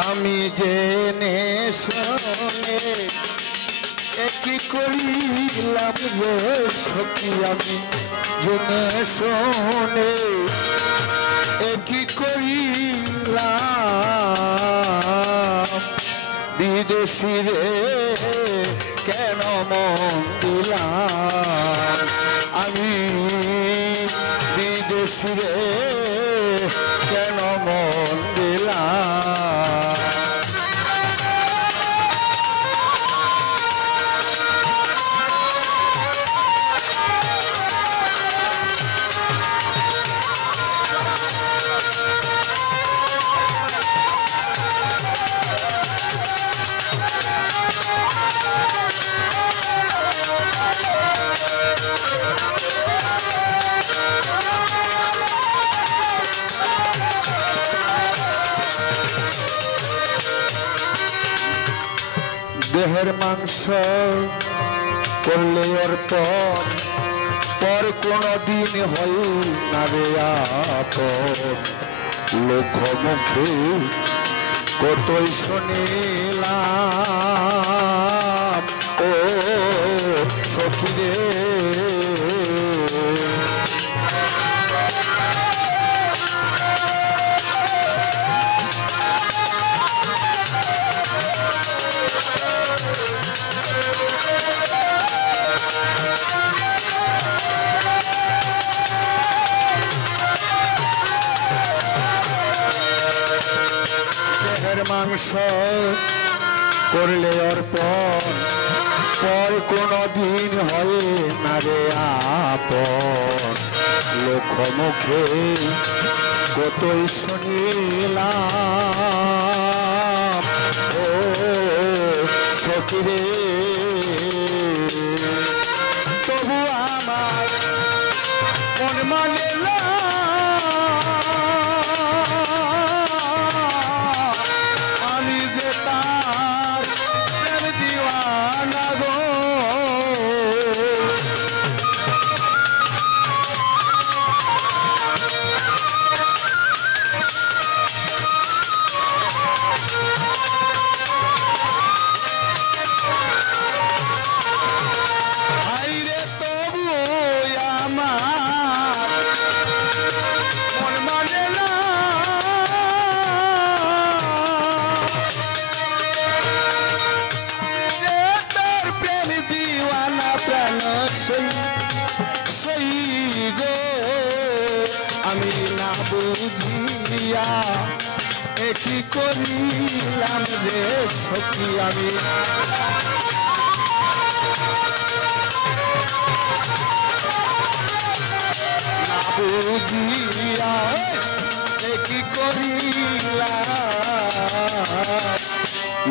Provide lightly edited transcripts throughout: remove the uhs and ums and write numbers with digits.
আমি জেনে শুনে কি করিলাম রে সখী আমি জেনে শুনে কি করিলাম বিদেশি রে কেন মন দিলাম আমি বিদেশি রে কেন মন দিলাম দেহের মাংস করলে অর্পণ পর কোনদিন হয় না রে আপন লোক মুখে কতই শুনিলাম ও সখী রে মাংস করলে অর্পণ পর কোনদিন হয় না রে আপন লোক মুখে কতই শুনিলাম ও সখী রে তবু আমার মন মানে আমি না বুঝিয়া কি করিলাম রে সখী আমি না বুঝিয়া কি করিলাম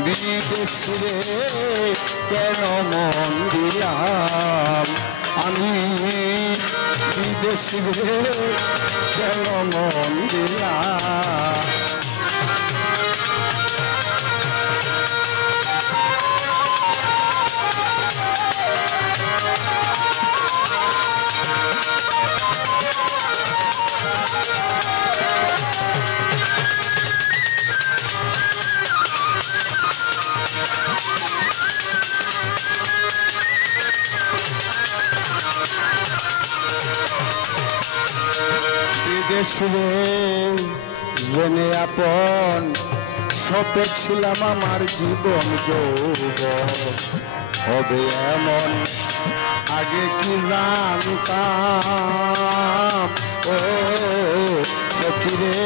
বিদেশ রে কেন মন দিলাম আমি বিদেশ রে কেন মন দিলাম বিদেশে জেনে আপন সপেছিলাম আমার জীবন যৌবন হবে এমন আগে কি জানতাম ও সখী রে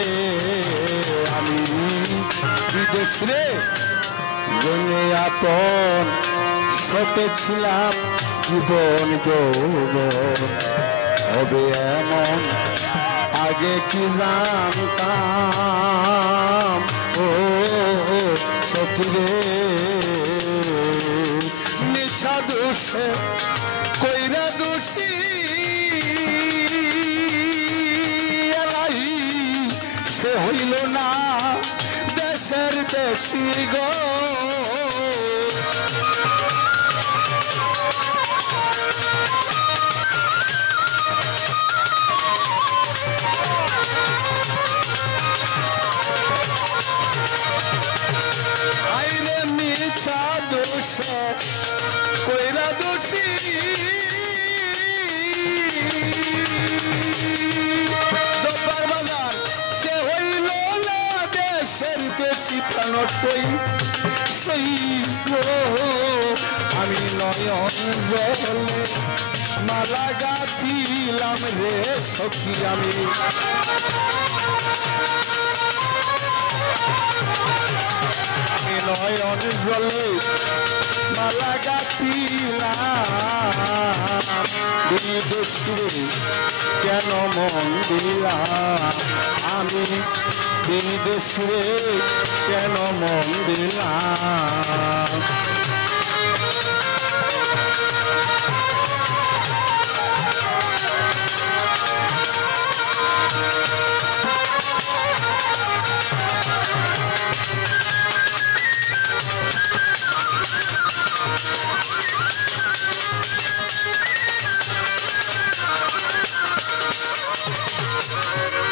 আমি বিদেশে জেনে আপন সপেছিলাম জীবন যৌবন হবে এমন আগে কি জানতাম ও সখী রে মিছা দোষে কইরা দোষী এলাই সে হইল না দেশের দেশি গো দেশে কইরা দোষী জব্বার বাজার সে হইল না দেশের বেশি প্রাণটই সেই আমি নয়ন জলে মালা গাঁথিলাম রে সখী আমি নয়ন জলে মালা গাঁথিলাম বিদেশে কেন মন দিলাম আমি বিদেশে কেন মন দিলাম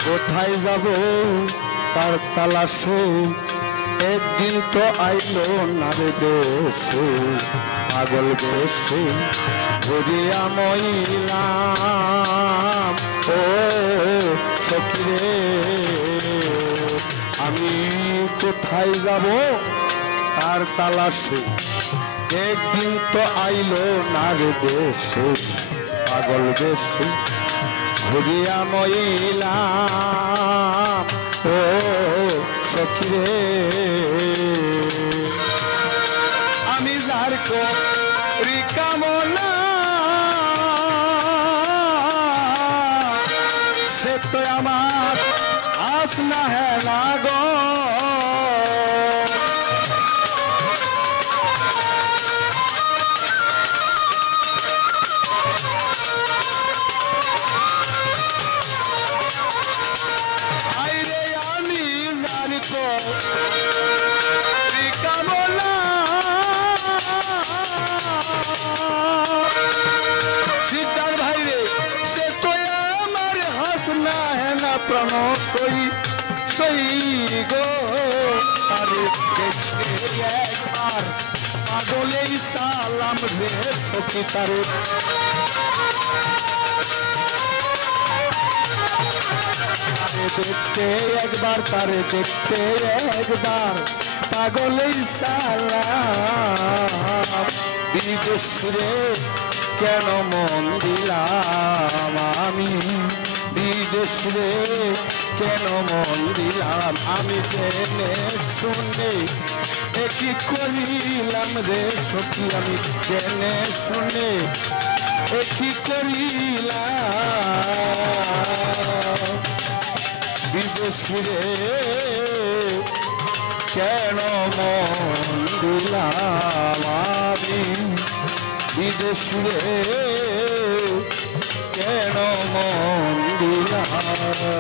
কোথায় যাব তার তালাশে একদিন তো আইলো না রে দেশে পাগল বেশে ঘুরিয়া মইলাম ও সখী রে আমি কোথায় যাব তার তালাশে একদিন তো আইলো না রে দেশে পাগল বেশে ঘুরিয়া মইলাম ও সখী রে আমি যার করি কামনা সে তো আমার আস না হ্যাঁ না গো সিদ্ধার ভাইরে সে তো আমার হাসনা হ্যাঁ না প্রাণ সই সই গো আরে দেখতে একবার পাগলেই সালাম রে সখী তারে দেখতে একবার তারে দেখতে একবার পাগলেই সালাম বিদেশে কেন মন দিলাম আমি বিদেশে কেন মন দিলাম আমি জেনে শুনে কি করিলাম রে সখী আমি জেনে শুনে কি করিলাম বিদেশে কেন মন দিলাম আমি বিদেশে কেন মন দিলাম